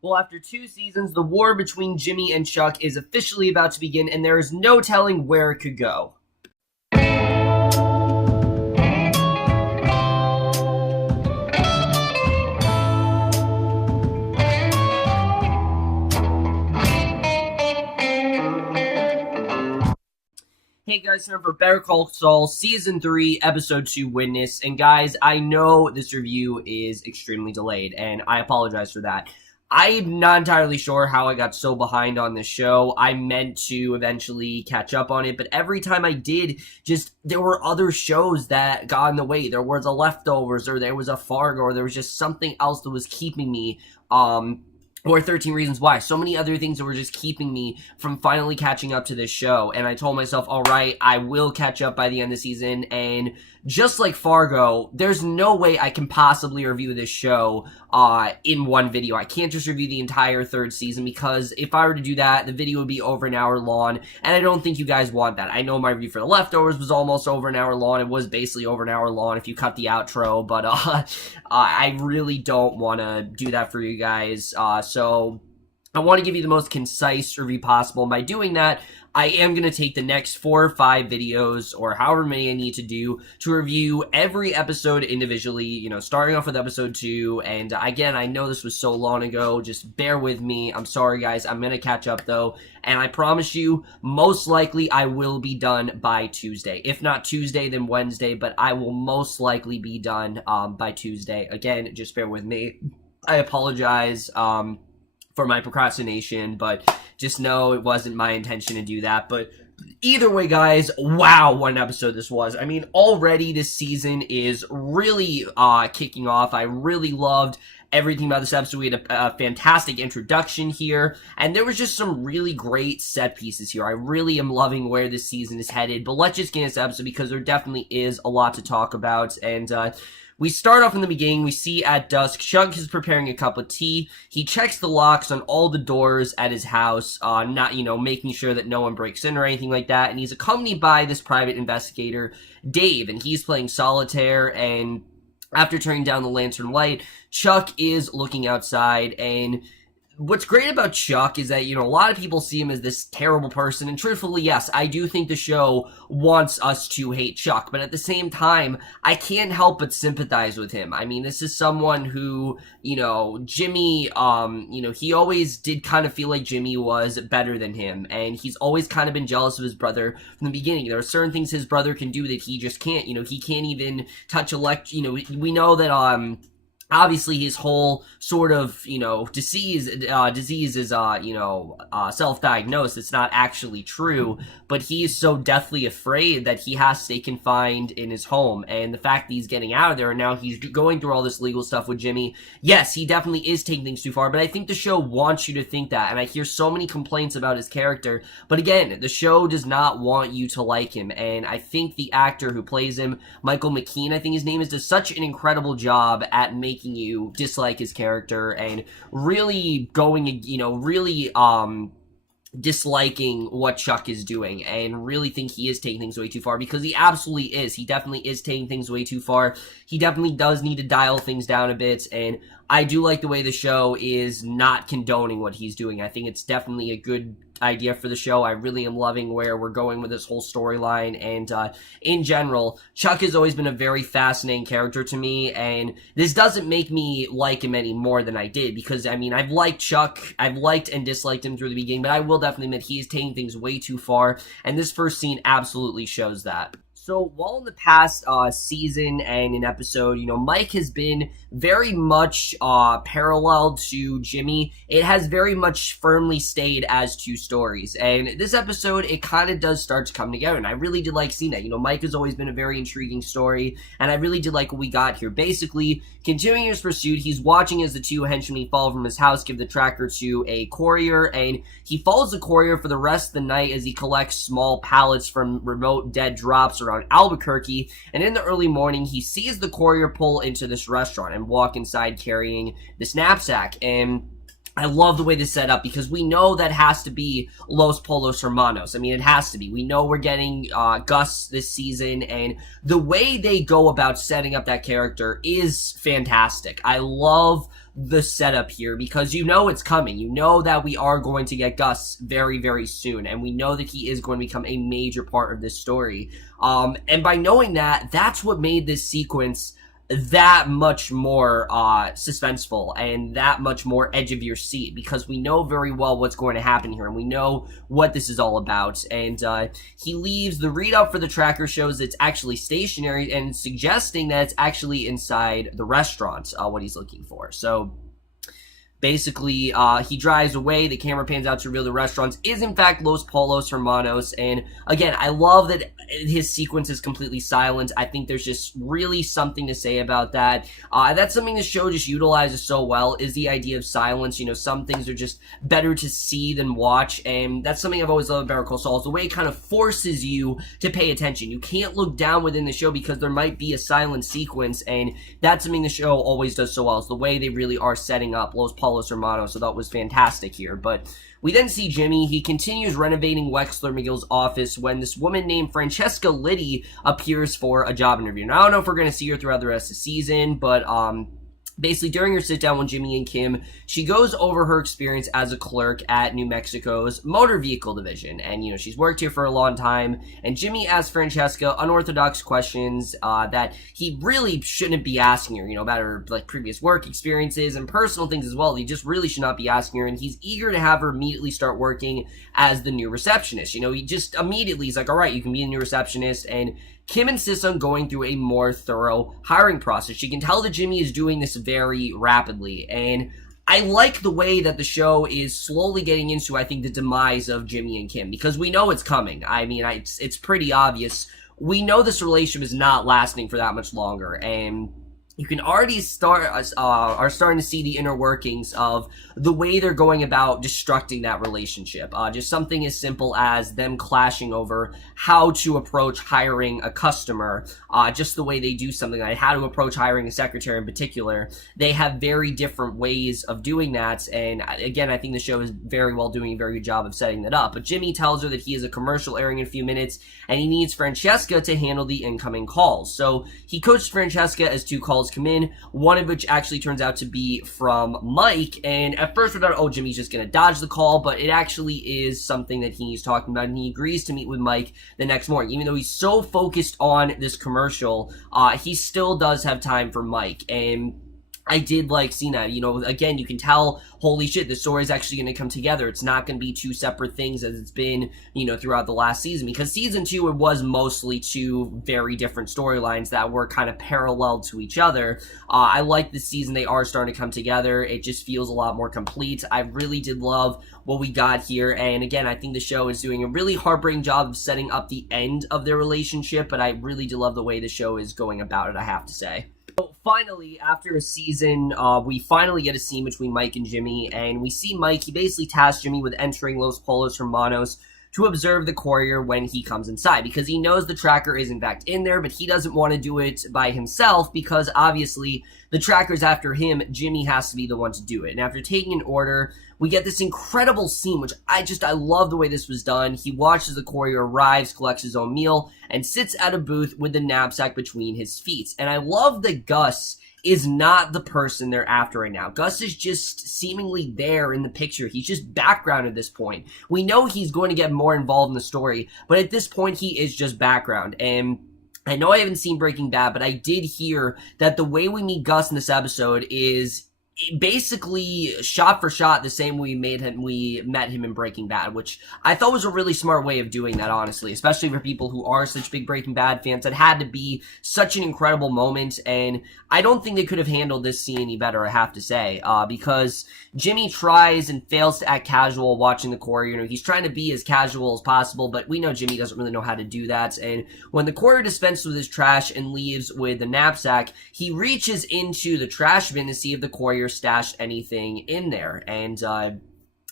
Well, after 2 seasons, the war between Jimmy and Chuck is officially about to begin, and there is no telling where it could go. Hey guys, time for Better Call Saul Season 3, Episode 2, Witness. And guys, I know this review is extremely delayed, and I apologize for that. I'm not entirely sure how I got so behind on this show. I meant to eventually catch up on it, but every time I did, there were other shows that got in the way. There was a Leftovers, or there was a Fargo, or there was just something else that was keeping me, or 13 Reasons Why. So many other things that were just keeping me from finally catching up to this show. And I told myself, all right, I will catch up by the end of the season. And just like Fargo, there's no way I can possibly review this show in one video. I can't just review the entire third season, because if I were to do that, the video would be over an hour long. And I don't think you guys want that. I know my review for The Leftovers was almost over an hour long. It was basically over an hour long if you cut the outro. But I really don't want to do that for you guys. So I want to give you the most concise review possible. And by doing that, I am going to take the next 4 or 5 videos, or however many I need to do, to review every episode individually, starting off with episode 2. And again, I know this was so long ago. Just bear with me. I'm sorry, guys. I'm going to catch up, though. And I promise you, most likely I will be done by Tuesday. If not Tuesday, then Wednesday. But I will most likely be done by Tuesday. Again, just bear with me. I apologize for my procrastination, but just know it wasn't my intention to do that. But either way, guys, wow, what an episode this was. I mean, already this season is really kicking off. I really loved everything about this episode. We had a fantastic introduction here, and there was just some really great set pieces here. I really am loving where this season is headed. But let's just get into this episode, because there definitely is a lot to talk about. And we start off in the beginning. We see at dusk, Chuck is preparing a cup of tea. He checks the locks on all the doors at his house, not, making sure that no one breaks in or anything like that. And he's accompanied by this private investigator, Dave, and he's playing solitaire. And after turning down the lantern light, Chuck is looking outside. And what's great about Chuck is that, a lot of people see him as this terrible person, and truthfully, yes, I do think the show wants us to hate Chuck, but at the same time, I can't help but sympathize with him. I mean, this is someone who, Jimmy, he always did kind of feel like Jimmy was better than him, and he's always kind of been jealous of his brother from the beginning. There are certain things his brother can do that he just can't. He can't even touch we know that, obviously, his whole sort of, disease is, self-diagnosed. It's not actually true, but he is so deathly afraid that he has to stay confined in his home. And the fact that he's getting out of there, and now he's going through all this legal stuff with Jimmy, yes, he definitely is taking things too far, but I think the show wants you to think that. And I hear so many complaints about his character, but again, the show does not want you to like him. And I think the actor who plays him, Michael McKean, I think his name is, does such an incredible job at making you dislike his character and really disliking what Chuck is doing, and really think he is taking things way too far, because he absolutely is. He definitely is taking things way too far. He definitely does need to dial things down a bit, and I do like the way the show is not condoning what he's doing. I think it's definitely a good idea for the show. I really am loving where we're going with this whole storyline, and in general, Chuck has always been a very fascinating character to me, and this doesn't make me like him any more than I did, because, I mean, I've liked Chuck, I've liked and disliked him through the beginning, but I will definitely admit he is taking things way too far, and this first scene absolutely shows that. So, while in the past season and an episode, Mike has been very much parallel to Jimmy. It has very much firmly stayed as two stories. And this episode, it kind of does start to come together. And I really did like seeing that. Mike has always been a very intriguing story. And I really did like what we got here. Basically, continuing his pursuit, he's watching as the two henchmen fall from his house, give the tracker to a courier. And he follows the courier for the rest of the night as he collects small pallets from remote dead drops around Albuquerque. And in the early morning, he sees the courier pull into this restaurant and walk inside carrying this knapsack. And I love the way this set up because we know that has to be Los Polos Hermanos. I mean, it has to be. We know we're getting Gus this season, and the way they go about setting up that character is fantastic. I love the setup here because you know it's coming. You know that we are going to get Gus very, very soon, and we know that he is going to become a major part of this story. And by knowing that, that's what made this sequence that much more suspenseful and that much more edge of your seat, because we know very well what's going to happen here and we know what this is all about. And he leaves. The readout for the tracker shows it's actually stationary and suggesting that it's actually inside the restaurant, what he's looking for. So basically, he drives away. The camera pans out to reveal the restaurants is in fact Los Polos Hermanos. And again, I love that his sequence is completely silent. I think there's just really something to say about that. That's something the show just utilizes so well, is the idea of silence. You know, some things are just better to see than watch, and that's something I've always loved about Better Call Saul, is the way it kind of forces you to pay attention. You can't look down within the show because there might be a silent sequence, and that's something the show always does so well, is the way they really are setting up Los Polos Hermanos. So that was fantastic here. But we then see Jimmy. He continues renovating Wexler McGill's office when this woman named Francesca Liddy appears for a job interview. Now, I don't know if we're going to see her throughout the rest of the season, but basically, during her sit-down with Jimmy and Kim, she goes over her experience as a clerk at New Mexico's motor vehicle division. And, you know, she's worked here for a long time. And Jimmy asks Francesca unorthodox questions that he really shouldn't be asking her, you know, about her, like, previous work experiences and personal things as well. He just really should not be asking her. And he's eager to have her immediately start working as the new receptionist. You know, he just immediately, he's like, all right, you can be the new receptionist. And Kim insists on going through a more thorough hiring process. She can tell that Jimmy is doing this very rapidly, and I like the way that the show is slowly getting into, I think, the demise of Jimmy and Kim, because we know it's coming. I mean, it's pretty obvious. We know this relationship is not lasting for that much longer, and you can already are starting to see the inner workings of the way they're going about destructing that relationship. Just something as simple as them clashing over how to approach hiring a customer, just the way they do something, like how to approach hiring a secretary in particular. They have very different ways of doing that, and again, I think the show is very well doing a very good job of setting that up. But Jimmy tells her that he has a commercial airing in a few minutes, and he needs Francesca to handle the incoming calls. So he coached Francesca as 2 calls come in, one of which actually turns out to be from Mike. And at first we thought, oh, Jimmy's just going to dodge the call, but it actually is something that he's talking about, and he agrees to meet with Mike the next morning. Even though he's so focused on this commercial, he still does have time for Mike. And I did like seeing that. You know, again, you can tell, holy shit, the story is actually going to come together. It's not going to be 2 separate things as it's been, you know, throughout the last season. Because season 2, it was mostly 2 very different storylines that were kind of parallel to each other. I like this season. They are starting to come together. It just feels a lot more complete. I really did love what we got here. And again, I think the show is doing a really heartbreaking job of setting up the end of their relationship. But I really do love the way the show is going about it, I have to say. So finally, after a season, we finally get a scene between Mike and Jimmy, and we see Mike. He basically tasks Jimmy with entering Los Polos Hermanos to observe the courier when he comes inside, because he knows the tracker is in fact in there, but he doesn't want to do it by himself because obviously the tracker's after him. Jimmy has to be the one to do it. And after taking an order, we get this incredible scene, which I love the way this was done. He watches the courier arrives, collects his own meal, and sits at a booth with the knapsack between his feet. And I love that Gus is not the person they're after right now. Gus is just seemingly there in the picture. He's just background at this point. We know he's going to get more involved in the story, but at this point, he is just background. And I know I haven't seen Breaking Bad, but I did hear that the way we meet Gus in this episode is basically shot for shot the same way we met him in Breaking Bad, which I thought was a really smart way of doing that, honestly, especially for people who are such big Breaking Bad fans. That had to be such an incredible moment, and I don't think they could have handled this scene any better, I have to say, because Jimmy tries and fails to act casual watching the courier. You know, he's trying to be as casual as possible, but we know Jimmy doesn't really know how to do that. And when the courier dispenses with his trash and leaves with the knapsack, he reaches into the trash bin to see if the courier stashed anything in there. And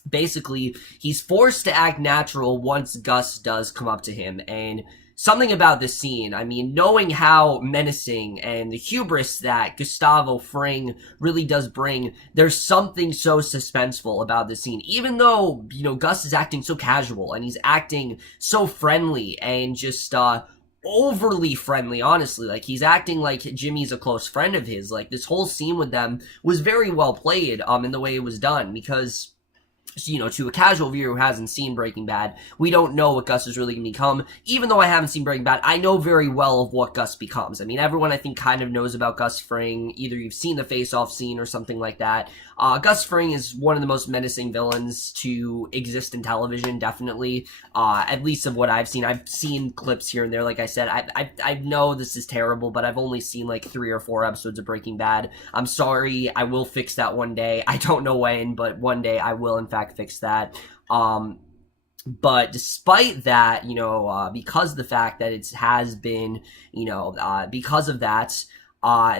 basically, he's forced to act natural once Gus does come up to him. And something about this scene, I mean, knowing how menacing and the hubris that Gustavo Fring really does bring, there's something so suspenseful about this scene. Even though, you know, Gus is acting so casual and he's acting so friendly and just, overly friendly, honestly. Like, he's acting like Jimmy's a close friend of his. Like, this whole scene with them was very well played, in the way it was done, because, you know, to a casual viewer who hasn't seen Breaking Bad, we don't know what Gus is really going to become. Even though I haven't seen Breaking Bad, I know very well of what Gus becomes. I mean, everyone, I think, kind of knows about Gus Fring. Either you've seen the face-off scene or something like that. Gus Fring is one of the most menacing villains to exist in television, definitely. At least of what I've seen. I've seen clips here and there, like I said. I know this is terrible, but I've only seen like 3 or 4 episodes of Breaking Bad. I'm sorry, I will fix that one day. I don't know when, but one day I will, in fact, fix that. But despite that, you know, because of the fact that it has been, you know, because of that,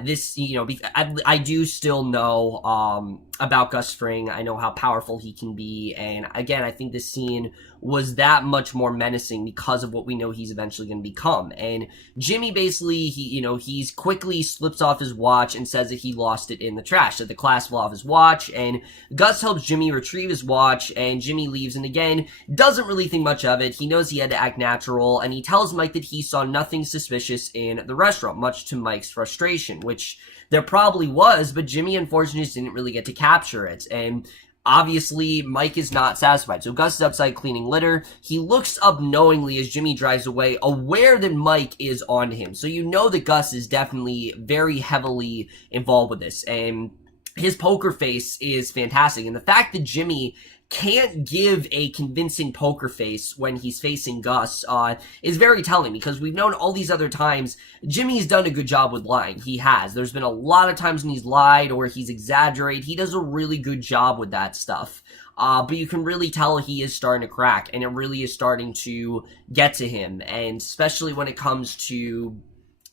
this, you know, I do still know, about Gus Fring. I know how powerful he can be, and again, I think this scene was that much more menacing because of what we know he's eventually going to become. And Jimmy basically, he's quickly slips off his watch and says that he lost it in the trash, that the class fell off his watch, and Gus helps Jimmy retrieve his watch, and Jimmy leaves, and again, doesn't really think much of it. He knows he had to act natural, and he tells Mike that he saw nothing suspicious in the restaurant, much to Mike's frustration, which there probably was, but Jimmy unfortunately just didn't really get to capture it, and obviously, Mike is not satisfied. So Gus is outside cleaning litter. He looks up knowingly as Jimmy drives away, aware that Mike is on him. So you know that Gus is definitely very heavily involved with this, and his poker face is fantastic. And the fact that Jimmy can't give a convincing poker face when he's facing Gus is very telling, because we've known all these other times Jimmy's done a good job with lying. He has. There's been a lot of times when he's lied or he's exaggerated. He does a really good job with that stuff. But you can really tell he is starting to crack, and it really is starting to get to him. And especially when it comes to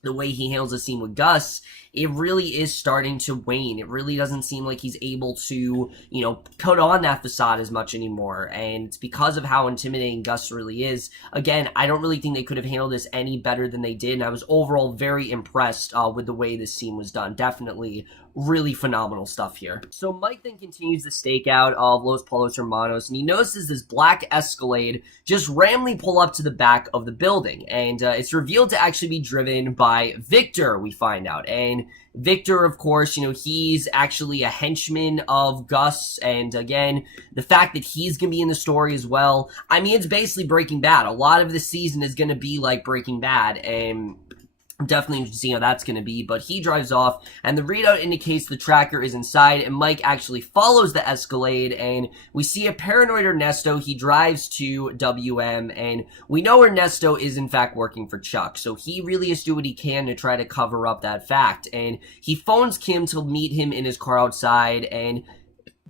the way he handles the scene with Gus, it really is starting to wane. It really doesn't seem like he's able to, put on that facade as much anymore. And it's because of how intimidating Gus really is. Again, I don't really think they could have handled this any better than they did. And I was overall very impressed with the way this scene was done. Definitely really phenomenal stuff here. So Mike then continues the stakeout of Los Polos Hermanos, and he notices this black Escalade just randomly pull up to the back of the building. And it's revealed to actually be driven by Victor, we find out. And Victor, of course, he's actually a henchman of Gus, and again, the fact that he's gonna be in the story as well, I mean, it's basically Breaking Bad. A lot of this season is gonna be like Breaking Bad, and I'm definitely interested to see how that's going to be, but he drives off, and the readout indicates the tracker is inside, and Mike actually follows the Escalade, and we see a paranoid Ernesto. He drives to WM, and we know Ernesto is in fact working for Chuck, so he really is doing what he can to try to cover up that fact, and he phones Kim to meet him in his car outside, and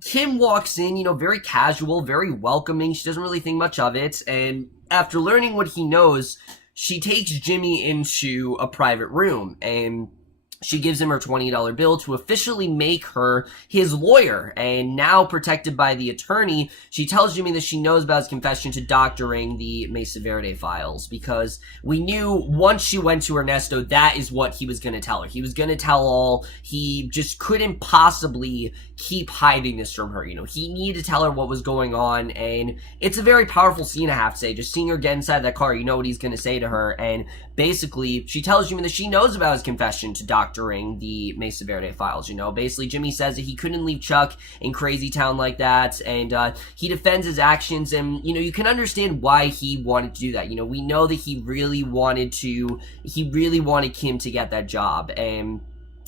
Kim walks in, very casual, very welcoming. She doesn't really think much of it, and after learning what he knows, she takes Jimmy into a private room, and she gives him her $20 bill to officially make her his lawyer. And now protected by the attorney, she tells Jimmy that she knows about his confession to doctoring the Mesa Verde files, because we knew once she went to Ernesto, that is what he was going to tell her. He was going to tell all. He just couldn't possibly keep hiding this from her. He needed to tell her what was going on, and it's a very powerful scene, I have to say. Just seeing her get inside that car, you know what he's going to say to her, and basically, she tells Jimmy that she knows about his confession to doctoring the Mesa Verde files, Basically, Jimmy says that he couldn't leave Chuck in Crazy Town like that, and he defends his actions, and, you can understand why he wanted to do that. We know that he really wanted Kim to get that job, and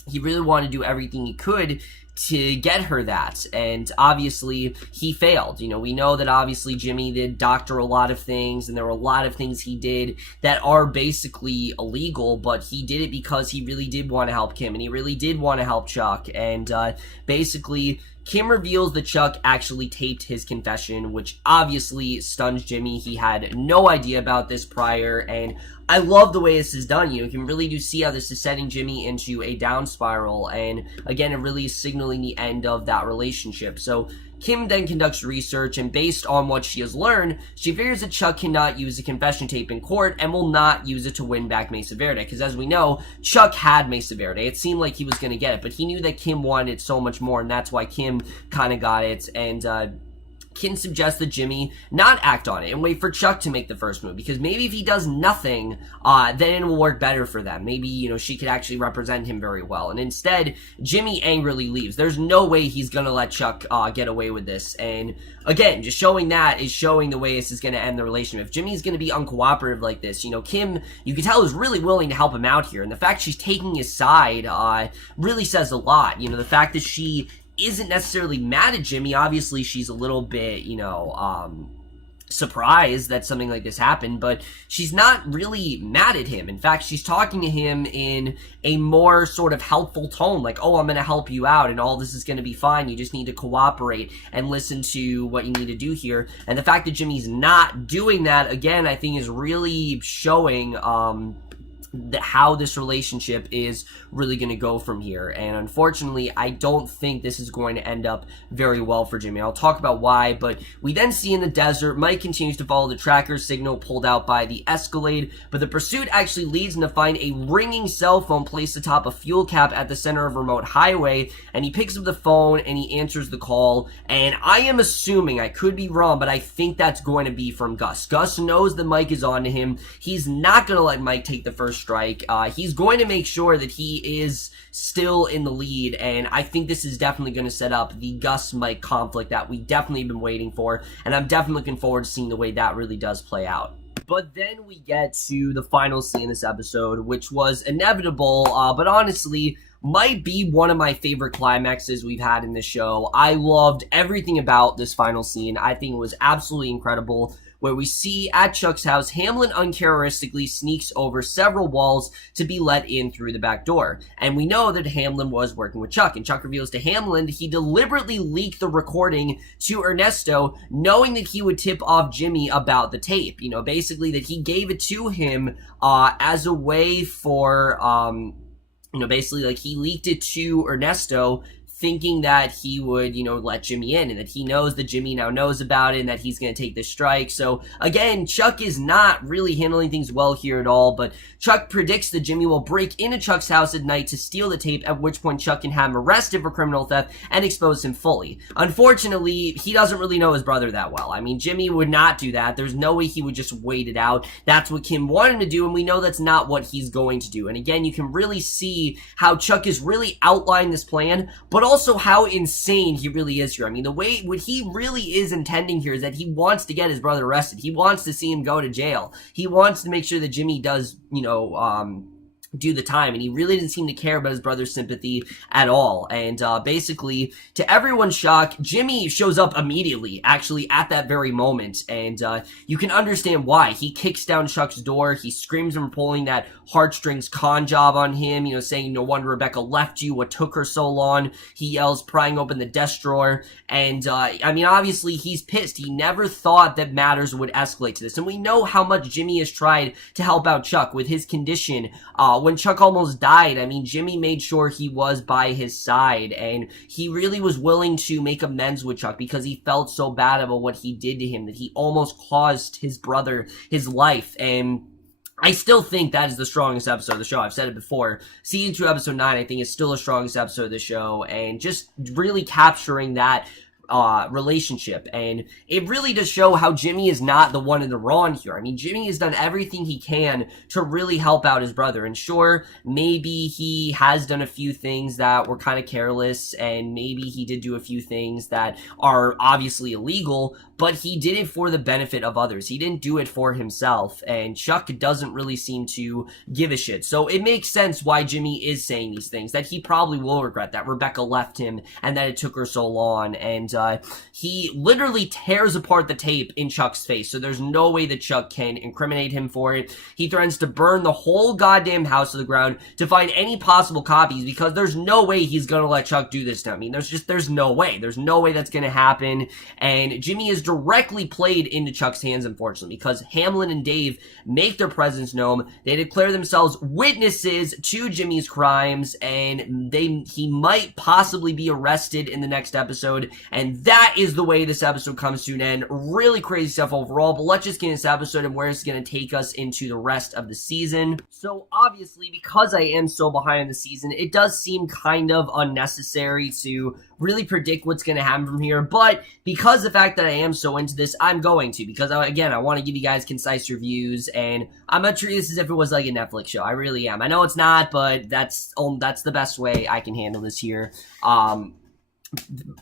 he really wanted to do everything he could to get her that, and obviously he failed. We know that obviously Jimmy did doctor a lot of things, and there were a lot of things he did that are basically illegal, but he did it because he really did want to help Kim, and he really did want to help Chuck, and basically Kim reveals that Chuck actually taped his confession, which obviously stuns Jimmy. He had no idea about this prior, and I love the way this is done. You can really do see how this is setting Jimmy into a down spiral, and again, it really is signaling the end of that relationship. So Kim then conducts research, and based on what she has learned, she figures that Chuck cannot use a confession tape in court and will not use it to win back Mesa Verde, because as we know, Chuck had Mesa Verde. It seemed like he was going to get it, but he knew that Kim wanted it so much more, and that's why Kim kind of got it, and Kim suggests that Jimmy not act on it and wait for Chuck to make the first move, because maybe if he does nothing, then it will work better for them. Maybe, you know, she could actually represent him very well. And instead, Jimmy angrily leaves. There's no way he's gonna let Chuck get away with this. And again, just showing that is showing the way this is gonna end the relationship. If Jimmy's gonna be uncooperative like this, you know, Kim, you can tell, is really willing to help him out here. And the fact she's taking his side really says a lot. You know, the fact that she isn't necessarily mad at Jimmy. Obviously, she's a little bit, you know, surprised that something like this happened, but she's not really mad at him. In fact, she's talking to him in a more sort of helpful tone, like, oh, I'm going to help you out, and all this is going to be fine. You just need to cooperate and listen to what you need to do here. And the fact that Jimmy's not doing that, again, I think is really showing, how this relationship is really going to go from here. And unfortunately, I don't think this is going to end up very well for Jimmy. I'll talk about why, but we then see in the desert, Mike continues to follow the tracker signal pulled out by the Escalade, but the pursuit actually leads him to find a ringing cell phone placed atop a fuel cap at the center of a remote highway, and he picks up the phone and he answers the call, and I am assuming, I could be wrong, but I think that's going to be from Gus. Gus knows that Mike is on to him. He's not going to let Mike take the first strike. He's going to make sure that he is still in the lead, and I think this is definitely going to set up the Gus-Mike conflict that we definitely been waiting for, and I'm definitely looking forward to seeing the way that really does play out. But then we get to the final scene in this episode, which was inevitable, but honestly might be one of my favorite climaxes we've had in this show. I loved everything about this final scene. I think it was absolutely incredible, where we see at Chuck's house, Hamlin uncharacteristically sneaks over several walls to be let in through the back door. And we know that Hamlin was working with Chuck, and Chuck reveals to Hamlin that he deliberately leaked the recording to Ernesto, knowing that he would tip off Jimmy about the tape. You know, basically that he gave it to him as a way for, you know, basically like he leaked it to Ernesto, thinking that he would, you know, let Jimmy in, and that he knows that Jimmy now knows about it and that he's going to take the strike. So again, Chuck is not really handling things well here at all, but Chuck predicts that Jimmy will break into Chuck's house at night to steal the tape, at which point Chuck can have him arrested for criminal theft and expose him fully. Unfortunately, he doesn't really know his brother that well. I mean, Jimmy would not do that. There's no way he would just wait it out. That's what Kim wanted him to do, and we know that's not what he's going to do. And again, you can really see how Chuck is really outlining this plan, but also how insane he really is here. I mean, the way, what he really is intending here is that he wants to get his brother arrested. He wants to see him go to jail. He wants to make sure that Jimmy does, you know, do the time, and he really didn't seem to care about his brother's sympathy at all. And basically, to everyone's shock, Jimmy shows up immediately, actually at that very moment, and you can understand why. He kicks down Chuck's door, he screams and pulling that heartstrings con job on him, you know, saying, no wonder Rebecca left you, what took her so long. He yells, prying open the desk drawer, and I mean, obviously he's pissed. He never thought that matters would escalate to this, and we know how much Jimmy has tried to help out Chuck with his condition. When Chuck almost died, I mean, Jimmy made sure he was by his side, and he really was willing to make amends with Chuck because he felt so bad about what he did to him, that he almost caused his brother his life. And I still think that is the strongest episode of the show. I've said it before. Season 2, episode 9, I think is still the strongest episode of the show, and just really capturing that relationship, and it really does show how Jimmy is not the one in the wrong here. I mean, Jimmy has done everything he can to really help out his brother, and sure, maybe he has done a few things that were kind of careless, and maybe he did do a few things that are obviously illegal, but he did it for the benefit of others. He didn't do it for himself, and Chuck doesn't really seem to give a shit. So it makes sense why Jimmy is saying these things, that he probably will regret that Rebecca left him and that it took her so long. And he literally tears apart the tape in Chuck's face, so there's no way that Chuck can incriminate him for it. He threatens to burn the whole goddamn house to the ground to find any possible copies, because there's no way he's gonna let Chuck do this to him. I mean, there's no way. There's no way that's gonna happen, and Jimmy is directly played into Chuck's hands, unfortunately, because Hamlin and Dave make their presence known. They declare themselves witnesses to Jimmy's crimes, and he might possibly be arrested in the next episode, and that is the way this episode comes to an end. Really crazy stuff overall, but let's just get into this episode and where it's going to take us into the rest of the season. So obviously, because I am so behind in the season, it does seem kind of unnecessary to really predict what's going to happen from here, but because the fact that I am so into this, I'm going to, because again, I want to give you guys concise reviews, and I'm going to treat this as if it was like a Netflix show. I really am. I know it's not, but that's the best way I can handle this here.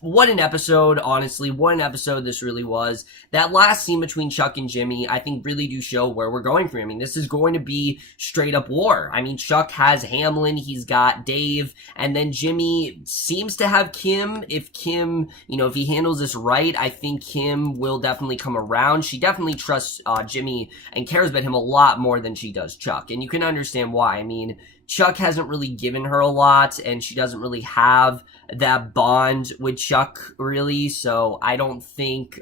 What an episode, honestly. What an episode this really was. That last scene between Chuck and Jimmy, I think, really do show where we're going from. I mean, this is going to be straight up war. I mean, Chuck has Hamlin, he's got Dave, and then Jimmy seems to have Kim. If Kim, if he handles this right, I think Kim will definitely come around. She definitely trusts Jimmy and cares about him a lot more than she does Chuck, and you can understand why. I mean, Chuck hasn't really given her a lot, and she doesn't really have that bond with Chuck, really, so I don't think,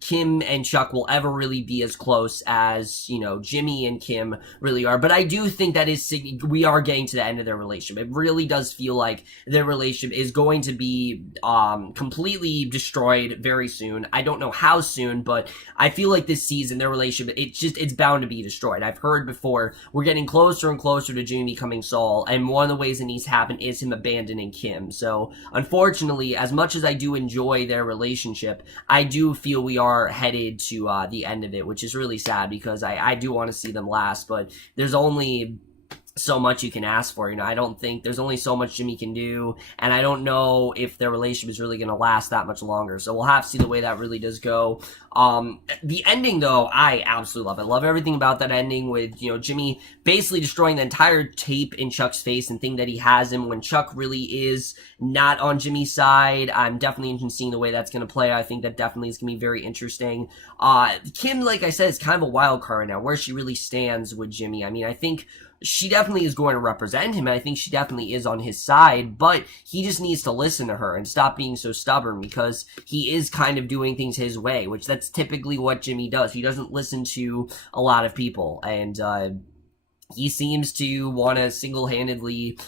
Kim and Chuck will ever really be as close as, Jimmy and Kim really are. But I do think that we are getting to the end of their relationship. It really does feel like their relationship is going to be completely destroyed very soon. I don't know how soon, but I feel like this season, their relationship, it's bound to be destroyed. I've heard before, we're getting closer and closer to Jimmy becoming Saul, and one of the ways it needs to happen is him abandoning Kim. So, unfortunately, as much as I do enjoy their relationship, I do feel we are headed to the end of it, which is really sad, because I do want to see them last, but there's only so much you can ask for. I don't think there's only so much Jimmy can do, and I don't know if their relationship is really going to last that much longer, so we'll have to see the way that really does go. The ending, though, I absolutely love. I love everything about that ending with, Jimmy basically destroying the entire tape in Chuck's face and thinking that he has him when Chuck really is not on Jimmy's side. I'm definitely interested in seeing the way that's going to play. I think that definitely is going to be very interesting. Kim, like I said, is kind of a wild card now, where she really stands with Jimmy. I mean, I think she definitely is going to represent him, and I think she definitely is on his side, but he just needs to listen to her and stop being so stubborn, because he is kind of doing things his way, which that's typically what Jimmy does. He doesn't listen to a lot of people, and he seems to want to single-handedly,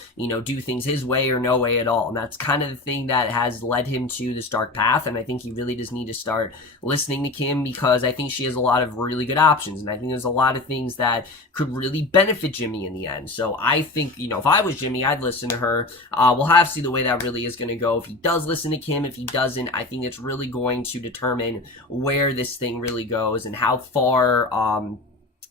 do things his way or no way at all. And that's kind of the thing that has led him to this dark path. And I think he really does need to start listening to Kim, because I think she has a lot of really good options. And I think there's a lot of things that could really benefit Jimmy in the end. So I think, if I was Jimmy, I'd listen to her. We'll have to see the way that really is going to go. If he does listen to Kim, if he doesn't, I think it's really going to determine where this thing really goes and how far,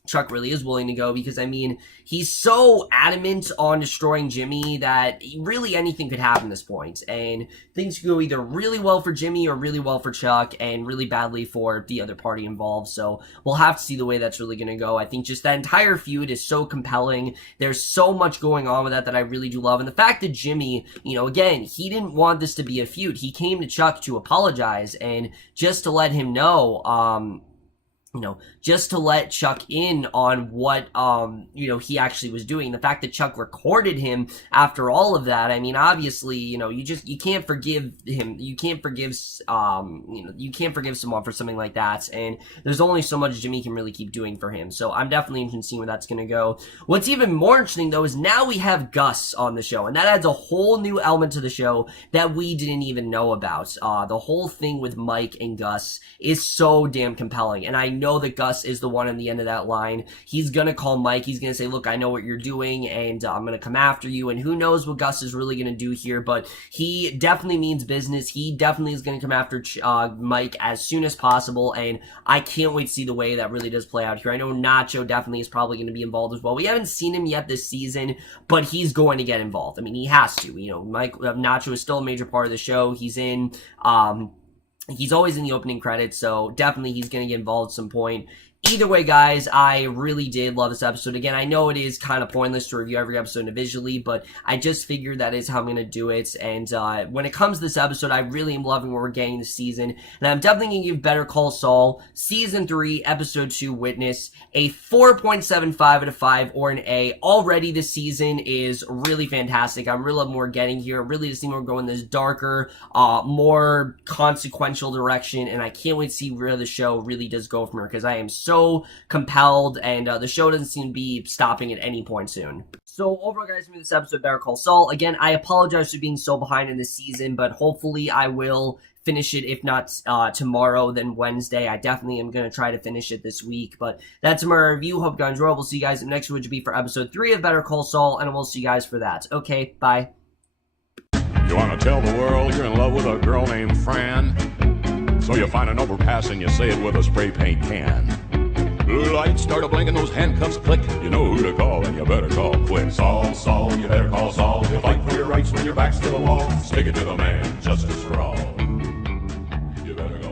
Chuck really is willing to go, because, I mean, he's so adamant on destroying Jimmy that really anything could happen at this point, and things could go either really well for Jimmy or really well for Chuck and really badly for the other party involved. So we'll have to see the way that's really going to go. I think just that entire feud is so compelling. There's so much going on with that I really do love, and the fact that Jimmy, again, he didn't want this to be a feud. He came to Chuck to apologize and just to let him know, just to let Chuck in on what, he actually was doing. The fact that Chuck recorded him after all of that, I mean, obviously, you can't forgive him. You can't forgive someone for something like that, and there's only so much Jimmy can really keep doing for him. So I'm definitely interested in seeing where that's going to go. What's even more interesting, though, is now we have Gus on the show, and that adds a whole new element to the show that we didn't even know about. The whole thing with Mike and Gus is so damn compelling, and I know that Gus is the one in the end of that line. He's gonna call Mike. He's gonna say, look, I know what you're doing, and I'm gonna come after you, and who knows what Gus is really gonna do here, but he definitely means business. He definitely is gonna come after Mike as soon as possible, and I can't wait to see the way that really does play out here. I know Nacho definitely is probably gonna be involved as well. We haven't seen him yet this season, but he's going to get involved. I mean, he has to. Nacho is still a major part of the show. He's in, he's always in the opening credits, so definitely he's going to get involved at some point. Either way, guys, I really did love this episode. Again, I know it is kind of pointless to review every episode individually, but I just figured that is how I'm going to do it. And when it comes to this episode, I really am loving where we're getting this season. And I'm definitely going to give Better Call Saul Season 3, Episode 2, Witness, a 4.75 out of 5 or an A. Already this season is really fantastic. I'm really loving where we're getting here. Really just seeing we're going this darker, more consequential direction. And I can't wait to see where the show really does go from here, because I am so compelled, and the show doesn't seem to be stopping at any point soon. So overall, guys, for this episode of Better Call Saul, again, I apologize for being so behind in this season, but hopefully I will finish it, if not tomorrow, then Wednesday. I definitely am going to try to finish it this week, but that's my review. Hope you guys enjoyed. We'll see you guys next week, which will be for episode 3 of Better Call Saul, and we'll see you guys for that. Okay, bye. You want to tell the world you're in love with a girl named Fran? So you find an overpass and you say it with a spray paint can. Blue lights start a-blinking, those handcuffs click. You know who to call, and you better call quick. Saul, Saul, you better call Saul. He'll fight for your rights when your back's to the wall. Stick it to the man, justice for all. You better go.